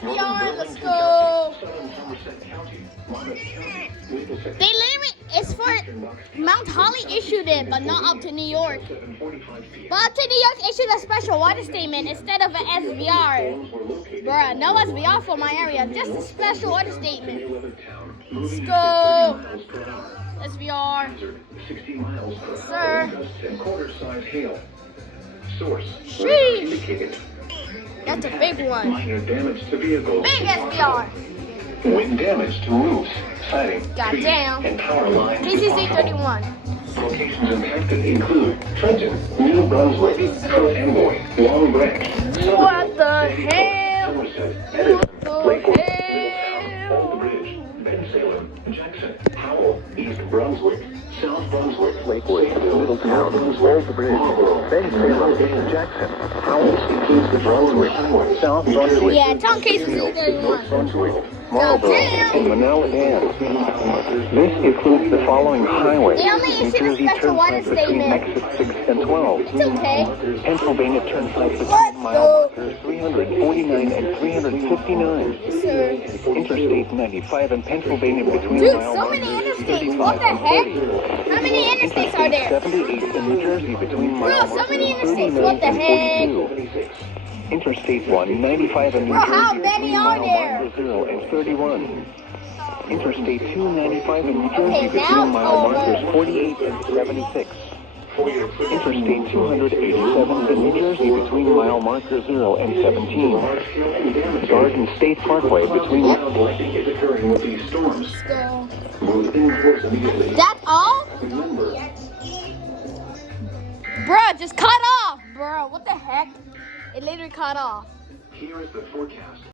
SVR, let's go. They literally, it's for Mount Holly issued it, but not up to New York. But up to New York issued a special water statement instead of an SVR. Bruh, no SVR for my area, just a special water statement. Let's go. SVR. Sir. Sheesh. That's a big one. Big SVR. Wind damage to roofs, siding, trees, and power lines. KZZ31. Locations impacted include Trenton, New Brunswick, Trout Amboy, Long Branch, What the hell? Somerset, Edison, Lakewood, hell? Old Bridge, Ben Salem, Jackson, Howell, East Brunswick, South Brunswick, Lakewood, Middletown, Old Bridge, Ben Salem, Jackson, Howell, East Brunswick, South Brunswick. Yeah, it's on KZZ31. Brunswick, Marlboro, and Manila Dam. This includes the following highways. They only New issued a Jersey special water Turnpike between statement. exit 6 and 12. It's okay. Pennsylvania Turnpike between Let's mile go. markers 349 and 359. Sir. Interstate 95 in Pennsylvania between Dude, mile so many markers interstates. 35 What the and heck? 40. How many interstates are there? 78 in New Jersey between mile Bro, so many markers interstates. 39 What the and heck? 42. Interstate 195 in New Bro, Jersey how between many are mile there? markers 0 and 31. Interstate 295 in New Jersey Okay, now between it's mile over. markers 48 and 76. Interstate 287 in New Jersey between mile marker 0 and 17. Garden State Parkway between... is occurring with these storms. Let's go. Move inwards immediately. That's all? Bruh, just cut off. Bruh, what the heck? It literally cut off. Here is the forecast.